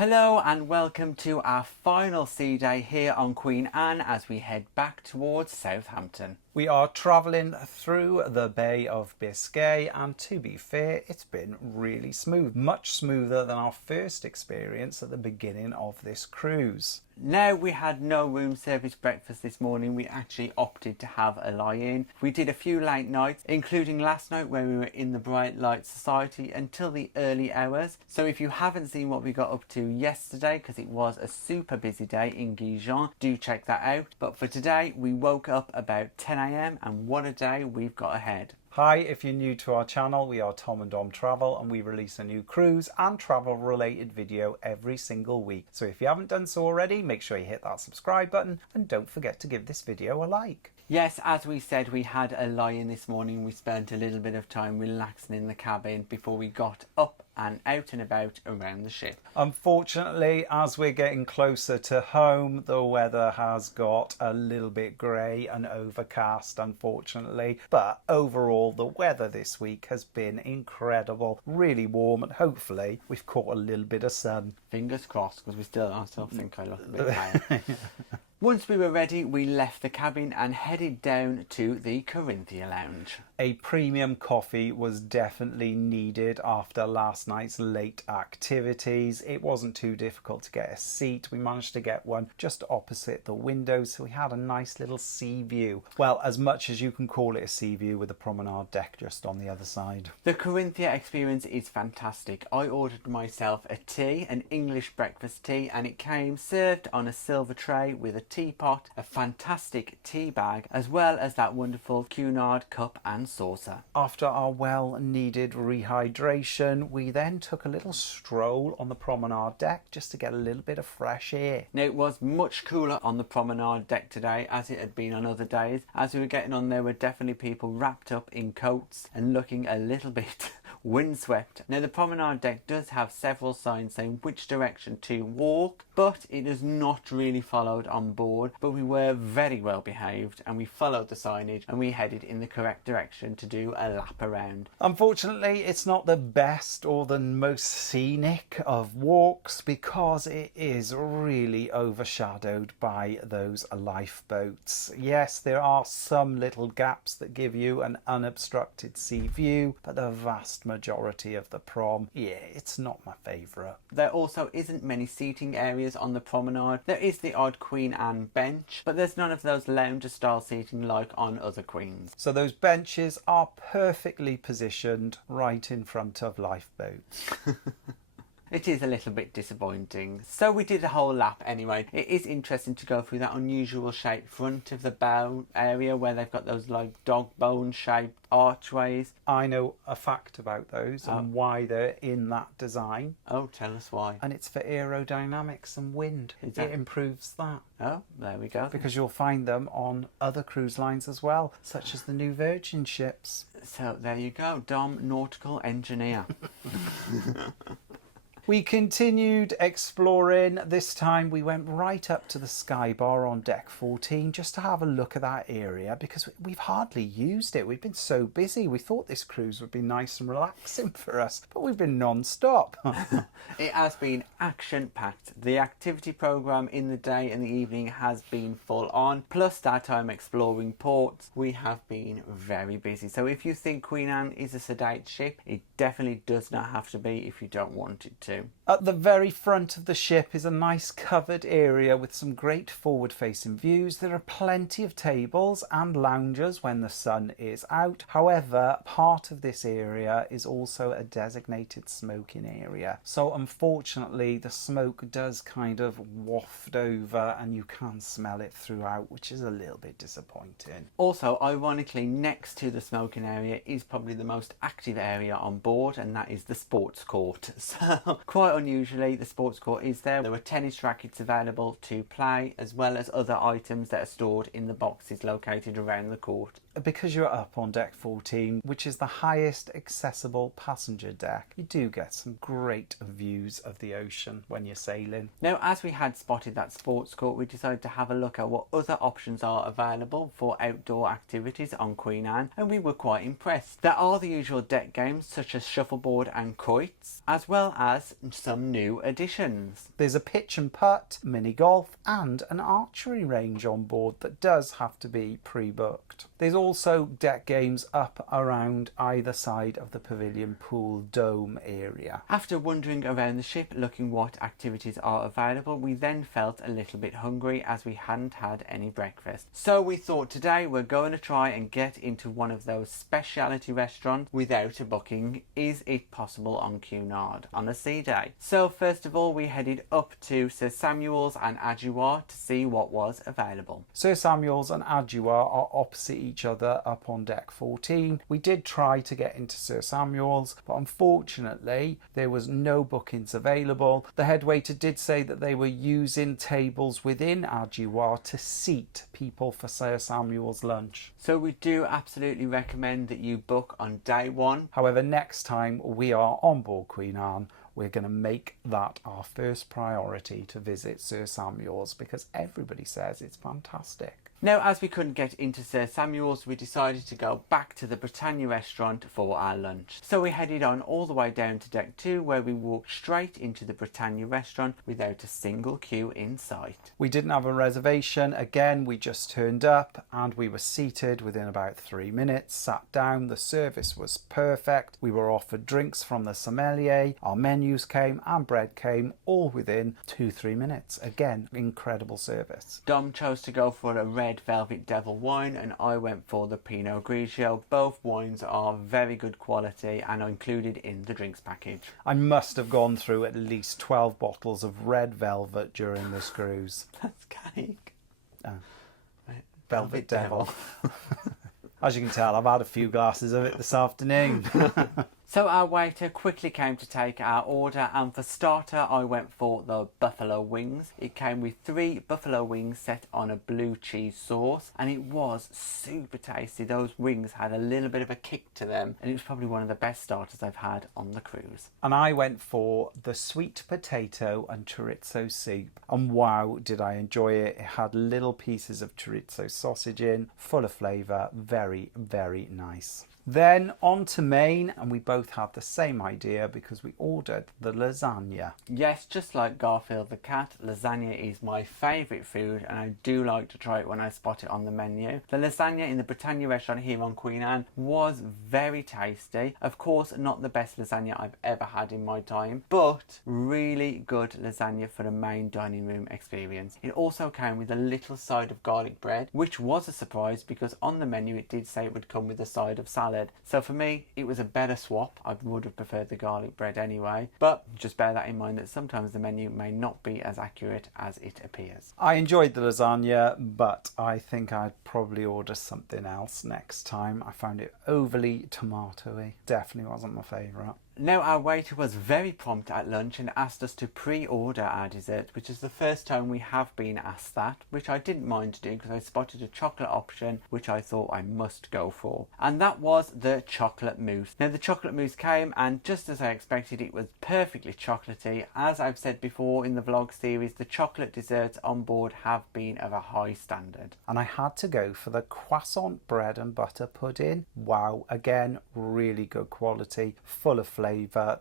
Hello and welcome to our final sea day here on Queen Anne as we head back towards Southampton. We are travelling through the Bay of Biscay, and to be fair, it's been really smooth, much smoother than our first experience at the beginning of this cruise. Now, we had no room service breakfast this morning. We actually opted to have a lie-in. We did a few late nights, including last night where we were in the Bright Light Society until the early hours. So if you haven't seen what we got up to yesterday, because it was a super busy day in Gijon, do check that out. But for today, we woke up about 10 a.m. and what a day we've got ahead. Hi, if you're new to our channel, we are Tom and Dom Travel, and we release a new cruise and travel related video every single week. So if you haven't done so already, make sure you hit that subscribe button and don't forget to give this video a like. Yes, as we said, we had a lie-in this morning. We spent a little bit of time relaxing in the cabin before we got up and out and about around the ship. Unfortunately, as we're getting closer to home, the weather has got a little bit grey and overcast, unfortunately. But overall, the weather this week has been incredible, really warm, and hopefully we've caught a little bit of sun. Fingers crossed, because I still think I look a bit tired. Once we were ready, we left the cabin and headed down to the Carinthia Lounge. A premium coffee was definitely needed after last night's late activities. It wasn't too difficult to get a seat. We managed to get one just opposite the window, so we had a nice little sea view. Well, as much as you can call it a sea view, with the promenade deck just on the other side. The Carinthia experience is fantastic. I ordered myself a tea, an English breakfast tea, and it came served on a silver tray with a teapot, a fantastic tea bag, as well as that wonderful Cunard cup and saucer. After our well-needed rehydration, we then took a little stroll on the promenade deck just to get a little bit of fresh air. Now, it was much cooler on the promenade deck today as it had been on other days. As we were getting on, there were definitely people wrapped up in coats and looking a little bit windswept. Now, the promenade deck does have several signs saying which direction to walk, but it is not really followed on board. But we were very well behaved and we followed the signage and we headed in the correct direction to do a lap around. Unfortunately, it's not the best or the most scenic of walks because it is really overshadowed by those lifeboats. Yes, there are some little gaps that give you an unobstructed sea view, but the vast majority of the prom, yeah, it's not my favourite. There also isn't many seating areas on the promenade. There is the odd Queen Anne bench, but there's none of those lounger style seating like on other queens. So those benches are perfectly positioned right in front of lifeboats. It is a little bit disappointing. So we did a whole lap anyway. It is interesting to go through that unusual shaped front of the bow area where they've got those like dog bone shaped archways. I know a fact about those and why they're in that design. Oh, tell us why. And it's for aerodynamics and wind. It improves that. Oh, there we go. Because you'll find them on other cruise lines as well, such as the new Virgin ships. So there you go, Dom, nautical engineer. We continued exploring. This time we went right up to the Sky Bar on deck 14 just to have a look at that area because we've hardly used it. We've been so busy. We thought this cruise would be nice and relaxing for us, but we've been non-stop. It has been action-packed. The activity programme in the day and the evening has been full on. Plus our time exploring ports, we have been very busy. So if you think Queen Anne is a sedate ship, it definitely does not have to be if you don't want it to. At the very front of the ship is a nice covered area with some great forward-facing views. There are plenty of tables and loungers when the sun is out. However, part of this area is also a designated smoking area. So unfortunately, the smoke does kind of waft over and you can smell it throughout, which is a little bit disappointing. Also, ironically, next to the smoking area is probably the most active area on board, and that is the sports court. So quite unusually, the sports court is there. There were tennis rackets available to play, as well as other items that are stored in the boxes located around the court. Because you're up on deck 14, which is the highest accessible passenger deck, you do get some great views of the ocean when you're sailing. Now, as we had spotted that sports court, we decided to have a look at what other options are available for outdoor activities on Queen Anne, and we were quite impressed. There are the usual deck games such as shuffleboard and quoits, as well as plus some new additions. There's a pitch and putt, mini golf and an archery range on board that does have to be pre-booked. There's also deck games up around either side of the pavilion pool dome area. After wandering around the ship looking what activities are available, we then felt a little bit hungry as we hadn't had any breakfast. So we thought today we're going to try and get into one of those speciality restaurants without a booking. Is it possible on Cunard on a sea day? So first of all we headed up to Sir Samuel's and Ajuar to see what was available. Sir Samuel's and Ajuar are opposite each other up on deck 14. We did try to get into Sir Samuel's, but unfortunately there was no bookings available. The head waiter did say that they were using tables within Ajuar to seat people for Sir Samuel's lunch. So we do absolutely recommend that you book on day one. However, next time we are on board Queen Anne, we're going to make that our first priority to visit Sir Samuel's because everybody says it's fantastic. Now, as we couldn't get into Sir Samuel's, we decided to go back to the Britannia Restaurant for our lunch. So we headed on all the way down to deck 2 where we walked straight into the Britannia Restaurant without a single queue in sight. We didn't have a reservation. Again, we just turned up and we were seated within about 3 minutes, sat down. The service was perfect. We were offered drinks from the sommelier. Our menus came and bread came all within 2-3 minutes. Again, incredible service. Dom chose to go for a red velvet devil wine and I went for the Pinot Grigio. Both wines are very good quality and are included in the drinks package. I must have gone through at least 12 bottles of red velvet during this cruise. That's cake. Velvet devil. As you can tell, I've had a few glasses of it this afternoon. So our waiter quickly came to take our order, and for starter I went for the buffalo wings. It came with 3 buffalo wings set on a blue cheese sauce and it was super tasty. Those wings had a little bit of a kick to them and it was probably one of the best starters I've had on the cruise. And I went for the sweet potato and chorizo soup, and wow did I enjoy it. It had little pieces of chorizo sausage in, full of flavour, very, very nice. Then on to main, and we both had the same idea because we ordered the lasagna. Yes, just like Garfield the cat, lasagna is my favourite food and I do like to try it when I spot it on the menu. The lasagna in the Britannia Restaurant here on Queen Anne was very tasty. Of course, not the best lasagna I've ever had in my time, but really good lasagna for a main dining room experience. It also came with a little side of garlic bread, which was a surprise because on the menu it did say it would come with a side of salad. So for me, it was a better swap. I would have preferred the garlic bread anyway, but just bear that in mind that sometimes the menu may not be as accurate as it appears. I enjoyed the lasagna, but I think I'd probably order something else next time. I found it overly tomatoey. Definitely wasn't my favourite. Now our waiter was very prompt at lunch and asked us to pre-order our dessert, which is the first time we have been asked that, which I didn't mind doing because I spotted a chocolate option which I thought I must go for, and that was the chocolate mousse. Now the chocolate mousse came and just as I expected, it was perfectly chocolatey. As I've said before in the vlog series, the chocolate desserts on board have been of a high standard. And I had to go for the croissant bread and butter pudding. Wow, again, really good quality, full of flavour.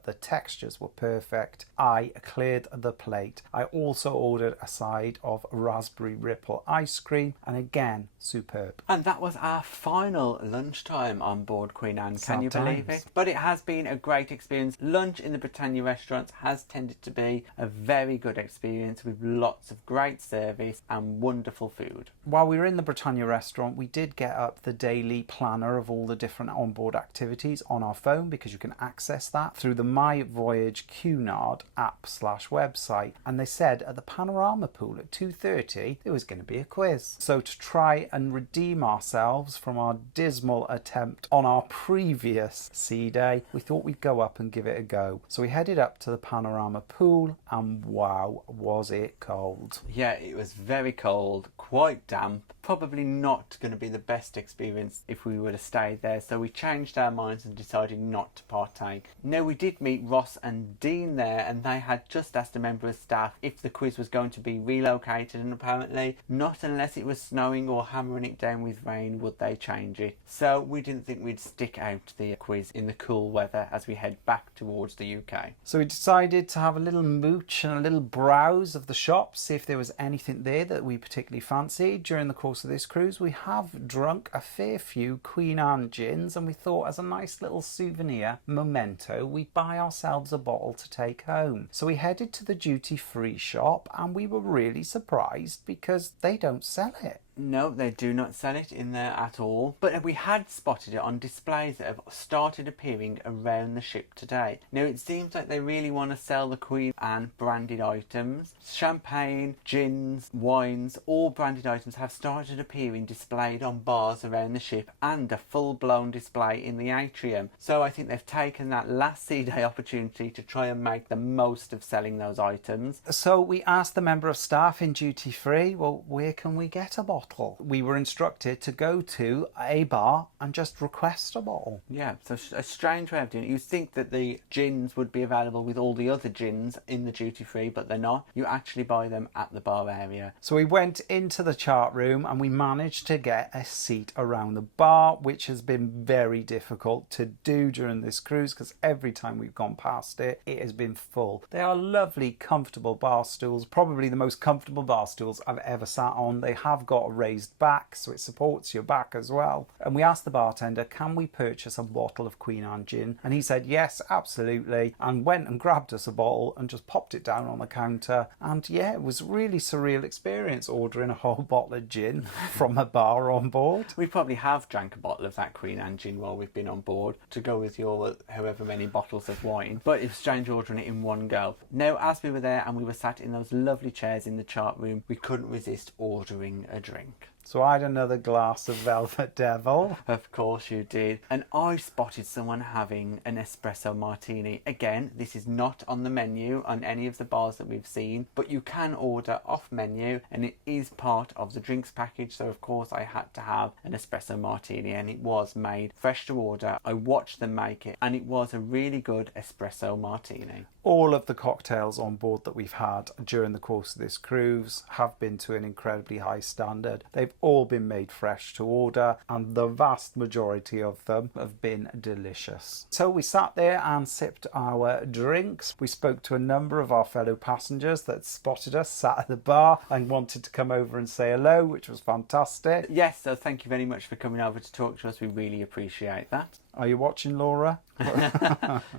The textures were perfect. I cleared the plate. I also ordered a side of raspberry ripple ice cream and again superb. And that was our final lunchtime on board Queen Anne. Can you believe it? But it has been a great experience. Lunch in the Britannia restaurants has tended to be a very good experience with lots of great service and wonderful food. While we were in the Britannia restaurant, we did get up the daily planner of all the different onboard activities on our phone because you can access that through the My Voyage Cunard app/website, and they said at the panorama pool at 2:30 there was going to be a quiz. So to try and redeem ourselves from our dismal attempt on our previous sea day, we thought we'd go up and give it a go. So we headed up to the panorama pool and wow was it cold. Yeah, it was very cold, quite damp, probably not going to be the best experience if we were to stay there, so we changed our minds and decided not to partake. Now, we did meet Ross and Dean there, and they had just asked a member of staff if the quiz was going to be relocated, and apparently not unless it was snowing or hammering it down with rain would they change it. So we didn't think we'd stick out the quiz in the cool weather as we head back towards the UK. So we decided to have a little mooch and a little browse of the shops, see if there was anything there that we particularly fancied. During the course of this cruise, we have drunk a fair few Queen Anne gins, and we thought as a nice little souvenir memento, we'd buy ourselves a bottle to take home. So we headed to the duty-free shop, and we were really surprised because they don't sell it. No, they do not sell it in there at all. But we had spotted it on displays that have started appearing around the ship today. Now, it seems like they really want to sell the Queen Anne branded items. Champagne, gins, wines, all branded items have started appearing displayed on bars around the ship, and a full-blown display in the atrium. So I think they've taken that last sea day opportunity to try and make the most of selling those items. So we asked the member of staff in duty free, well, where can we get a bottle? We were instructed to go to a bar and just request a bottle. Yeah, so a strange way of doing it. You'd think that the gins would be available with all the other gins in the duty free, but they're not. You actually buy them at the bar area. So we went into the chart room and we managed to get a seat around the bar, which has been very difficult to do during this cruise because every time we've gone past it, it has been full. They are lovely, comfortable bar stools, probably the most comfortable bar stools I've ever sat on. They have got a raised back, so it supports your back as well. And we asked the bartender, can we purchase a bottle of Queen Anne gin? And he said yes, absolutely, and went and grabbed us a bottle and just popped it down on the counter. And yeah, it was a really surreal experience ordering a whole bottle of gin from a bar on board. We probably have drank a bottle of that Queen Anne gin while we've been on board to go with your however many bottles of wine, but it was strange ordering it in one go. Now, as we were there and we were sat in those lovely chairs in the chart room, we couldn't resist ordering a drink. So I had another glass of Velvet Devil. Of course you did. And I spotted someone having an espresso martini. Again, this is not on the menu on any of the bars that we've seen, but you can order off menu and it is part of the drinks package. So of course I had to have an espresso martini, and it was made fresh to order. I watched them make it and it was a really good espresso martini. All of the cocktails on board that we've had during the course of this cruise have been to an incredibly high standard. They've all been made fresh to order, and the vast majority of them have been delicious. So we sat there and sipped our drinks. We spoke to a number of our fellow passengers that spotted us sat at the bar and wanted to come over and say hello, which was fantastic. Yes, so thank you very much for coming over to talk to us. We really appreciate that. Are you watching, Laura?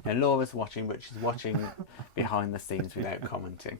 And Laura's watching, but she's watching behind the scenes without commenting.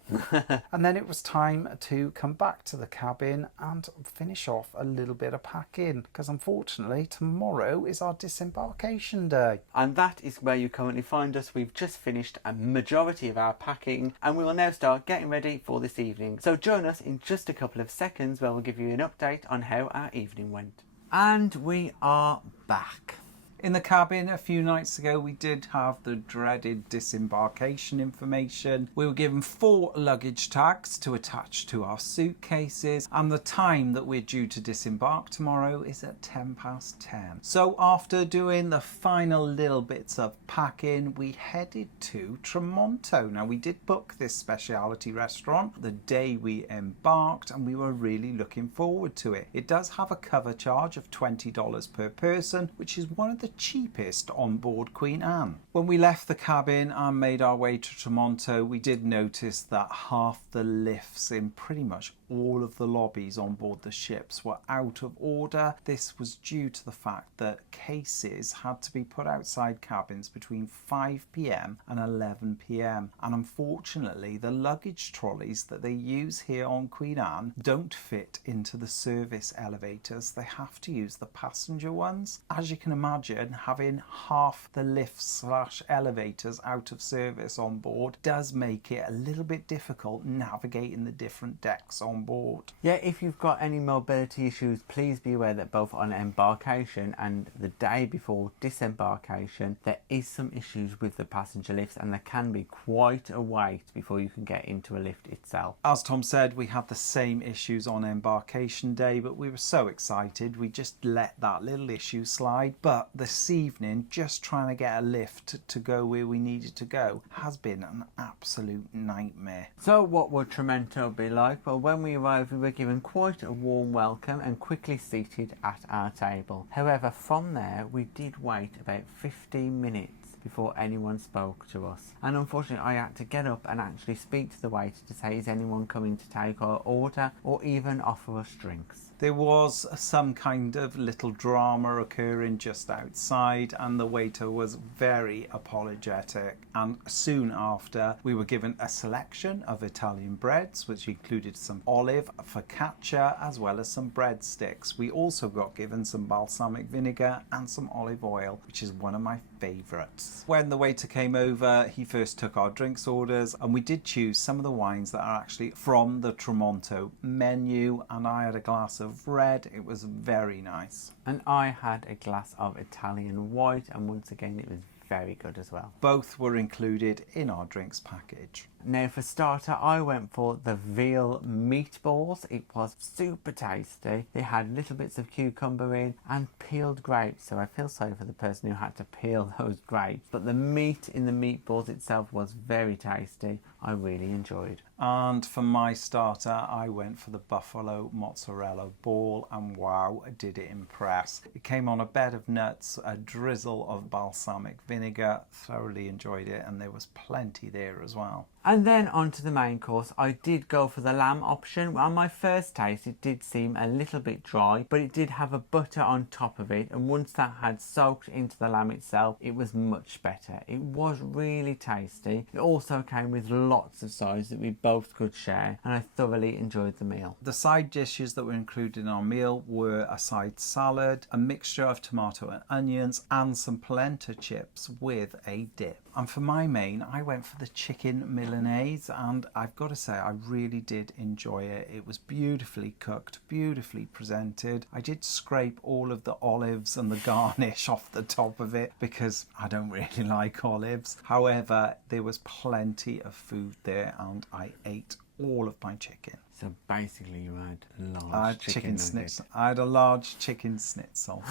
And then it was time to come back to the cabin and finish off a little bit of packing, because unfortunately tomorrow is our disembarkation day. And that is where you currently find us. We've just finished a majority of our packing and we will now start getting ready for this evening. So join us in just a couple of seconds where we'll give you an update on how our evening went. And we are back. In the cabin a few nights ago, we did have the dreaded disembarkation information. We were given 4 luggage tags to attach to our suitcases, and the time that we're due to disembark tomorrow is at 10:10. So after doing the final little bits of packing, we headed to Tramonto. Now, we did book this speciality restaurant the day we embarked, and we were really looking forward to it. It does have a cover charge of $20 per person, which is one of the cheapest on board Queen Anne. When we left the cabin and made our way to Tramonto, we did notice that half the lifts in pretty much all of the lobbies on board the ships were out of order. This was due to the fact that cases had to be put outside cabins between 5 p.m. and 11 p.m. and unfortunately the luggage trolleys that they use here on Queen Anne don't fit into the service elevators. They have to use the passenger ones. As you can imagine, having half the lifts / elevators out of service on board does make it a little bit difficult navigating the different decks on on board. Yeah, if you've got any mobility issues, please be aware that both on embarkation and the day before disembarkation, there is some issues with the passenger lifts, and there can be quite a wait before you can get into a lift itself. As Tom said, we had the same issues on embarkation day, but we were so excited we just let that little issue slide. But this evening, just trying to get a lift to go where we needed to go has been an absolute nightmare. So what would Tramonto be like? Well, when we arrived, we were given quite a warm welcome and quickly seated at our table. However, from there, we did wait about 15 minutes before anyone spoke to us, and unfortunately I had to get up and actually speak to the waiter to say, is anyone coming to take our order or even offer us drinks? There was some kind of little drama occurring just outside, and the waiter was very apologetic, and soon after we were given a selection of Italian breads, which included some olive, focaccia, as well as some breadsticks. We also got given some balsamic vinegar and some olive oil, which is one of my favourites. When the waiter came over, he first took our drinks orders, and we did choose some of the wines that are actually from the Tramonto menu, and I had a glass of red. It was very nice. And I had a glass of Italian white, and once again it was very good as well. Both were included in our drinks package. Now for starter, I went for the veal meatballs. It was super tasty. They had little bits of cucumber in and peeled grapes, so I feel sorry for the person who had to peel those grapes. But the meat in the meatballs itself was very tasty. I really enjoyed. And for my starter, I went for the buffalo mozzarella ball, and wow, did it impress. It came on a bed of nuts, a drizzle of balsamic vinegar. Thoroughly enjoyed it, and there was plenty there as well. And then on to the main course. I did go for the lamb option. On my first taste, it did seem a little bit dry, but it did have a butter on top of it, and once that had soaked into the lamb itself, it was much better. It was really tasty. It also came with lots of sides that we both could share, and I thoroughly enjoyed the meal. The side dishes that were included in our meal were a side salad, a mixture of tomato and onions, and some polenta chips with a dip. And for my main, I went for the chicken Milanese, and I've got to say I really did enjoy it. It was beautifully cooked, beautifully presented. I did scrape all of the olives and the garnish off the top of it because I don't really like olives. However, there was plenty of food there, and I ate all of my chicken. So basically you had large chicken schnitzel. I had a large chicken schnitzel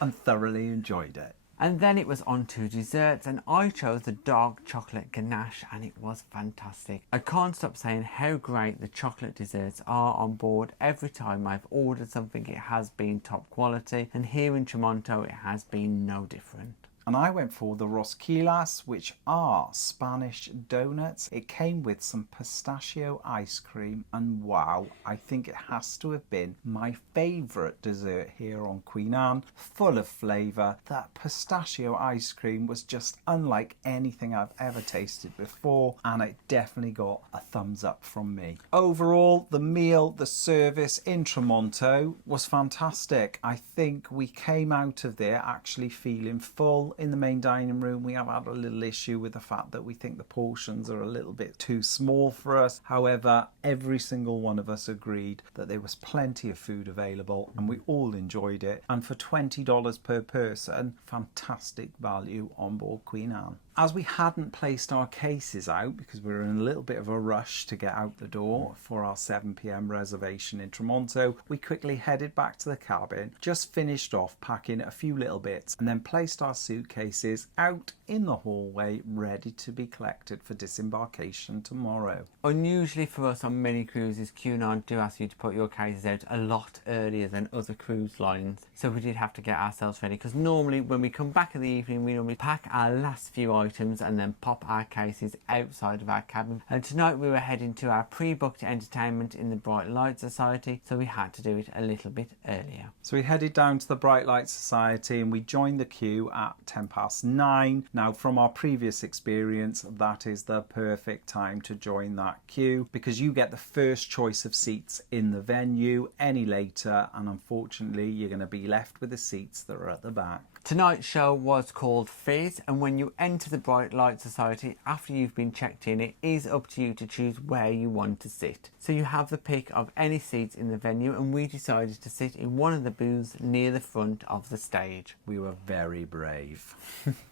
and thoroughly enjoyed it. And then it was on to desserts, and I chose the dark chocolate ganache, and it was fantastic. I can't stop saying how great the chocolate desserts are on board. Every time I've ordered something, it has been top quality, and here in Tramonto it has been no different. And I went for the rosquillas, which are Spanish donuts. It came with some pistachio ice cream, and wow, I think it has to have been my favourite dessert here on Queen Anne. Full of flavour. That pistachio ice cream was just unlike anything I've ever tasted before, and it definitely got a thumbs up from me. Overall, the meal, the service in Tramonto was fantastic. I think we came out of there actually feeling full. In the main dining room, we have had a little issue with the fact that we think the portions are a little bit too small for us. However, every single one of us agreed that there was plenty of food available, and we all enjoyed it. And for $20 per person, fantastic value on board Queen Anne. As we hadn't placed our cases out because we were in a little bit of a rush to get out the door for our 7 p.m. reservation in Tramonto, we quickly headed back to the cabin, just finished off packing a few little bits, and then placed our suitcases out in the hallway ready to be collected for disembarkation tomorrow. Unusually for us on many cruises, Cunard do ask you to put your cases out a lot earlier than other cruise lines, so we did have to get ourselves ready, because normally when we come back in the evening we normally pack our last few items and then pop our cases outside of our cabin. And tonight we were heading to our pre-booked entertainment in the Bright Light Society, so we had to do it a little bit earlier. So we headed down to the Bright Light Society and we joined the queue at 9:10. Now, from our previous experience, that is the perfect time to join that queue because you get the first choice of seats in the venue. Any later and unfortunately you're going to be left with the seats that are at the back. Tonight's show was called Fizz, and when you enter the Bright Light Society after you've been checked in, it is up to you to choose where you want to sit. So you have the pick of any seats in the venue, and we decided to sit in one of the booths near the front of the stage. We were very brave.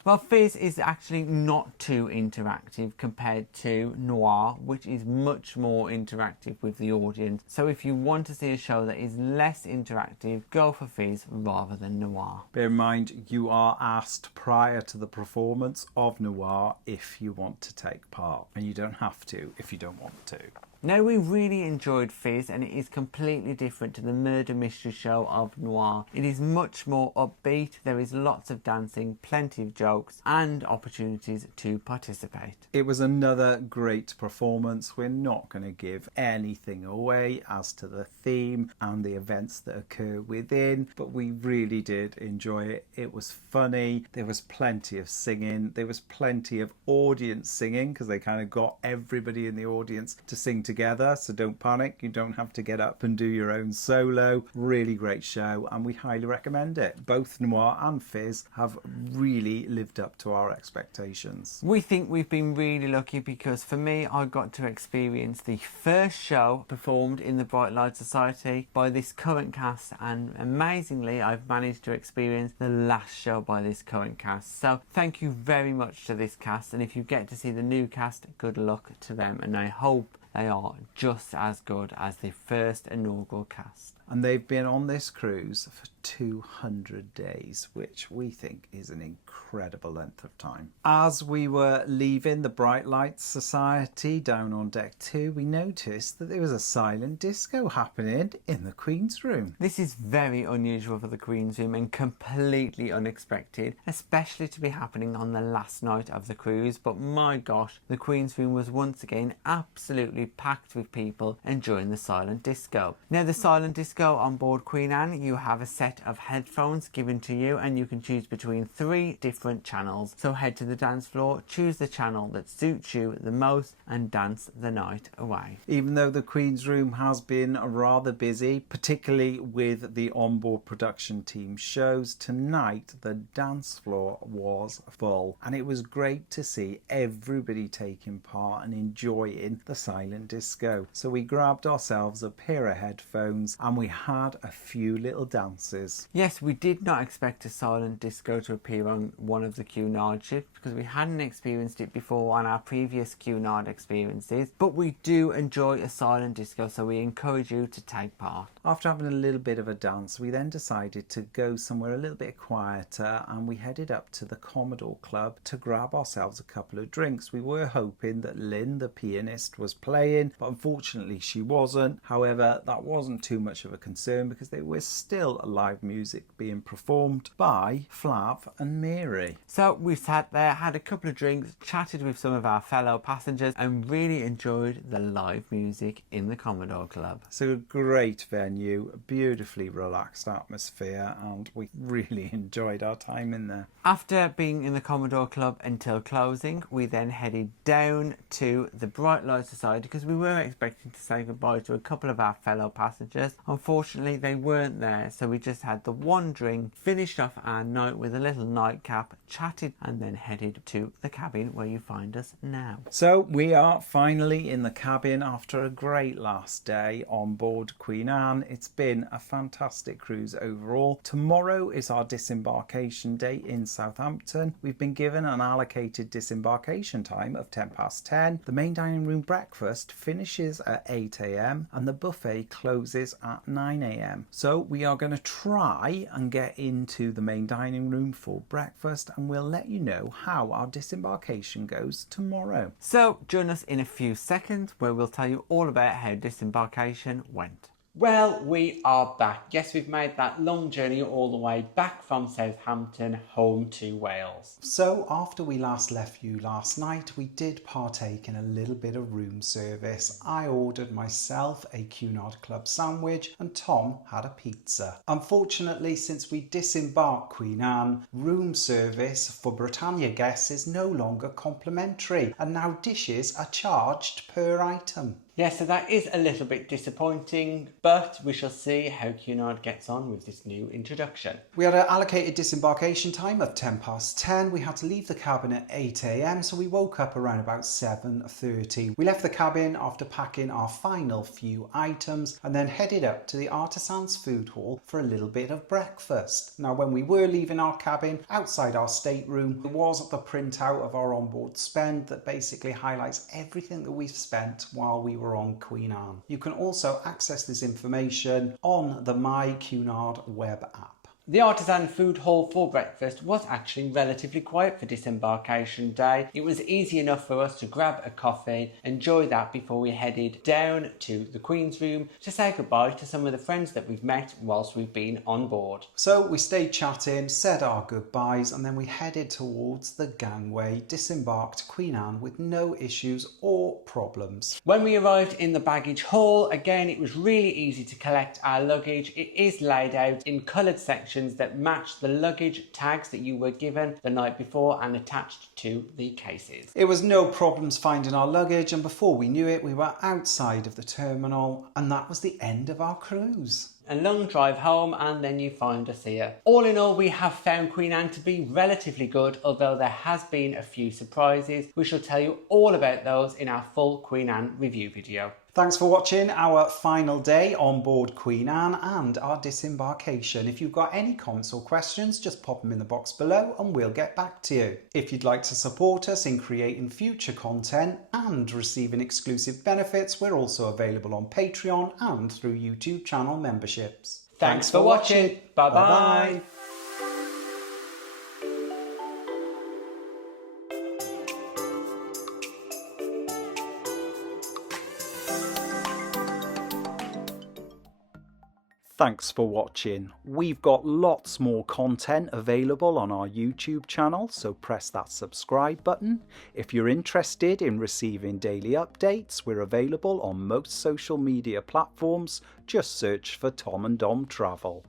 Well, Fizz is actually not too interactive compared to Noir, which is much more interactive with the audience. So if you want to see a show that is less interactive, go for Fizz rather than Noir. Bear in mind, you are asked prior to the performance of Noir if you want to take part, and you don't have to if you don't want to. Now, we really enjoyed Fizz, and it is completely different to the murder mystery show of Noir. It is much more upbeat, there is lots of dancing, plenty of jokes and opportunities to participate. It was another great performance. We're not going to give anything away as to the theme and the events that occur within, but we really did enjoy it. It was funny, there was plenty of singing, there was plenty of audience singing because they kind of got everybody in the audience to sing together, so don't panic, you don't have to get up and do your own solo. Really great show, and we highly recommend it. Both Noir and Fizz have really lived up to our expectations. We think we've been really lucky because for me, I got to experience the first show performed in the Bright Light Society by this current cast, and amazingly I've managed to experience the last show by this current cast. So thank you very much to this cast, and if you get to see the new cast, good luck to them, and I hope they are just as good as the first inaugural cast. And they've been on this cruise for 200 days, which we think is an incredible length of time. As we were leaving the Bright Light Society down on deck 2, we noticed that there was a silent disco happening in the Queen's Room. This is very unusual for the Queen's Room and completely unexpected, especially to be happening on the last night of the cruise. But my gosh, the Queen's Room was once again absolutely packed with people enjoying the silent disco. Now, the silent disco on board Queen Anne, you have a set of headphones given to you, and you can choose between 3 different channels. So head to the dance floor, choose the channel that suits you the most, and dance the night away. Even though the Queen's Room has been rather busy, particularly with the onboard production team shows, tonight the dance floor was full, and it was great to see everybody taking part and enjoying the silent disco. So we grabbed ourselves a pair of headphones and we had a few little dances. Yes, we did not expect a silent disco to appear on one of the Cunard ships because we hadn't experienced it before on our previous Cunard experiences, but we do enjoy a silent disco, so we encourage you to take part. After having a little bit of a dance, we then decided to go somewhere a little bit quieter, and we headed up to the Commodore Club to grab ourselves a couple of drinks. We were hoping that Lynn, the pianist, was playing, but unfortunately she wasn't. However, that wasn't too much of a concern because there was still live music being performed by Flav and Mary. So we sat there, had a couple of drinks, chatted with some of our fellow passengers, and really enjoyed the live music in the Commodore Club. So a great venue, a beautifully relaxed atmosphere, and we really enjoyed our time in there. After being in the Commodore Club until closing, we then headed down to the Bright Light Society because we were expecting to say goodbye to a couple of our fellow passengers. Unfortunately, they weren't there, so we just had the one drink, finished off our night with a little nightcap, chatted, and then headed to the cabin where you find us now. So we are finally in the cabin after a great last day on board Queen Anne. It's been a fantastic cruise overall. Tomorrow is our disembarkation day in Southampton. We've been given an allocated disembarkation time of 10:10. The main dining room breakfast finishes at 8 a.m. and the buffet closes at 9 a.m. So we are going to try and get into the main dining room for breakfast, and we'll let you know how our disembarkation goes tomorrow. So join us in a few seconds where we'll tell you all about how disembarkation went. Well, we are back. Yes, we've made that long journey all the way back from Southampton home to Wales. So after we last left you last night, we did partake in a little bit of room service. I ordered myself a Cunard Club sandwich and Tom had a pizza. Unfortunately, since we disembarked Queen Anne, room service for Britannia guests is no longer complimentary, and now dishes are charged per item. Yeah, so that is a little bit disappointing, but we shall see how Cunard gets on with this new introduction. We had an allocated disembarkation time of 10:10. We had to leave the cabin at 8 a.m, so we woke up around about 7:30. We left the cabin after packing our final few items and then headed up to the Artisans Food Hall for a little bit of breakfast. Now, when we were leaving our cabin, outside our stateroom, there was the printout of our onboard spend that basically highlights everything that we've spent while we were on Queen Anne. You can also access this information on the My Cunard web app. The Artisan Food Hall for breakfast was actually relatively quiet for Disembarkation Day. It was easy enough for us to grab a coffee, enjoy that before we headed down to the Queen's Room to say goodbye to some of the friends that we've met whilst we've been on board. So we stayed chatting, said our goodbyes, and then we headed towards the gangway, disembarked Queen Anne with no issues or problems. When we arrived in the baggage hall, again it was really easy to collect our luggage. It is laid out in coloured sections that match the luggage tags that you were given the night before and attached to the cases. It was no problems finding our luggage, and before we knew it, we were outside of the terminal, and that was the end of our cruise. A long drive home and then you find us here. All in all, we have found Queen Anne to be relatively good, although there has been a few surprises. We shall tell you all about those in our full Queen Anne review video. Thanks for watching our final day on board Queen Anne and our disembarkation. If you've got any comments or questions, just pop them in the box below and we'll get back to you. If you'd like to support us in creating future content and receiving exclusive benefits, we're also available on Patreon and through YouTube channel memberships. Thanks for watching. Bye bye. Thanks for watching. We've got lots more content available on our YouTube channel, so press that subscribe button. If you're interested in receiving daily updates, we're available on most social media platforms. Just search for Tom and Dom Travel.